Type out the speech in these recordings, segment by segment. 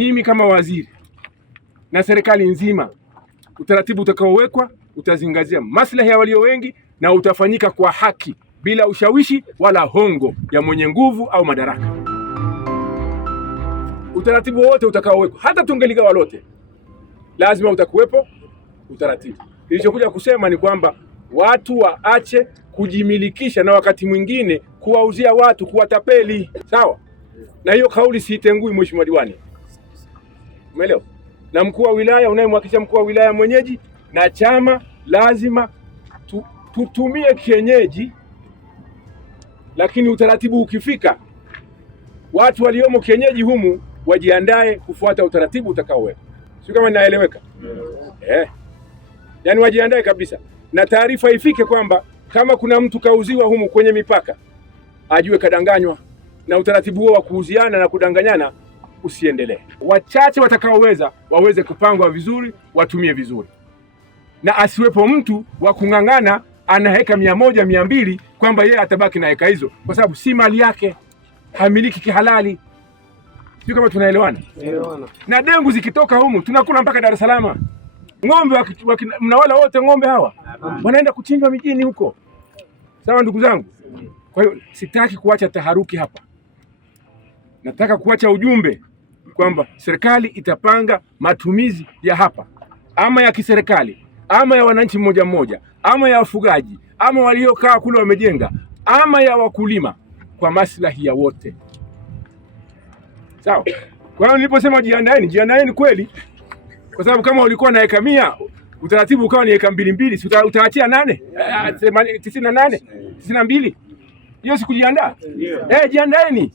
mimi kama waziri na serikali nzima, utaratibu utakaowekwa utazingatia maslahi ya walio wengi na utafanyika kwa haki bila ushawishi wala hongo ya mwenye nguvu au madaraka. Utaratibu wote utakaowekwa, hata tungeligawa lote, lazima utakuwepo utaratibu. Nilichokuja kusema ni kwamba watu waache kujimilikisha na wakati mwingine kuwauzia watu, kuwatapeli. Sawa? Na hiyo kauli siitengui, mheshimiwa diwani. Umeelewa? Na mkuu wa wilaya, unayemwakilisha mkuu wa wilaya mwenyeji na chama, lazima tutumie kienyeji, lakini utaratibu ukifika, watu waliomo kienyeji humu wajiandae kufuata utaratibu utakaowekwa. Sio kama ninaeleweka? Yaani wajiandae kabisa, na taarifa ifike kwamba kama kuna mtu kauziwa humu kwenye mipaka, ajue kadanganywa, na utaratibu huo wa kuuziana na kudanganyana usiendelee. Wachache watakaoweza waweze kupangwa vizuri, watumie vizuri, na asiwepo mtu wa kung'ang'ana ana heka 100, 200 kwamba yeye atabaki na heka hizo, kwa sababu si mali yake, hamiliki kihalali. Sio kama tunaelewana? Na dengu zikitoka humu tunakula mpaka Dar es Salaam. Ng'ombe mnawala wote, ng'ombe hawa wanaenda kuchinjwa mijini huko. Sawa ndugu zangu? Kwa hiyo sitaki kuacha taharuki hapa, nataka kuacha ujumbe kwamba serikali itapanga matumizi ya hapa, ama ya kiserikali, ama ya wananchi mmoja mmoja, ama ya wafugaji, ama waliokaa kule wamejenga, ama ya wakulima, kwa maslahi ya wote. Sawa? Kwa hiyo niliposema jiandaeni kweli, kwa sababu kama ulikuwa na eka 100, utaratibu ukawa ni eka 2, utaachia 98 92. Hiyo si kujiandaa? Jiandaeni.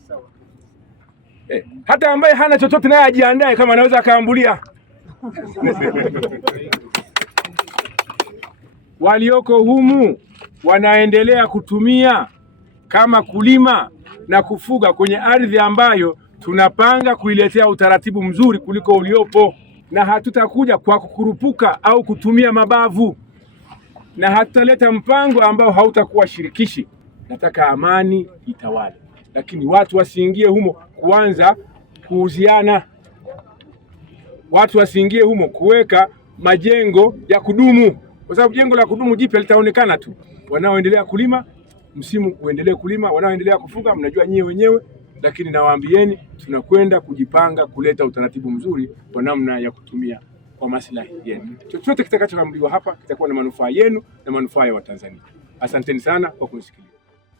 Hata ambaye hana chochote naye ajiandae, kama anaweza akaambulia. Walioko humu wanaendelea kutumia kama kulima na kufuga kwenye ardhi ambayo tunapanga kuiletea utaratibu mzuri kuliko uliopo, na hatutakuja kwa kukurupuka au kutumia mabavu, na hatutaleta mpango ambao hautakuwa shirikishi. Nataka amani itawale, lakini watu wasiingie humo kuanza kuuziana, watu wasiingie humo kuweka majengo ya kudumu, kwa sababu jengo la kudumu jipya litaonekana tu. Wanaoendelea kulima, msimu uendelee kulima, wanaoendelea kufuga, mnajua nyie wenyewe. Lakini nawaambieni, tunakwenda kujipanga kuleta utaratibu mzuri kwa namna ya kutumia kwa maslahi yenu. Chochote kitakachoamriwa hapa kitakuwa na manufaa yenu na manufaa ya Watanzania. Asanteni sana kwa kunisikiliza.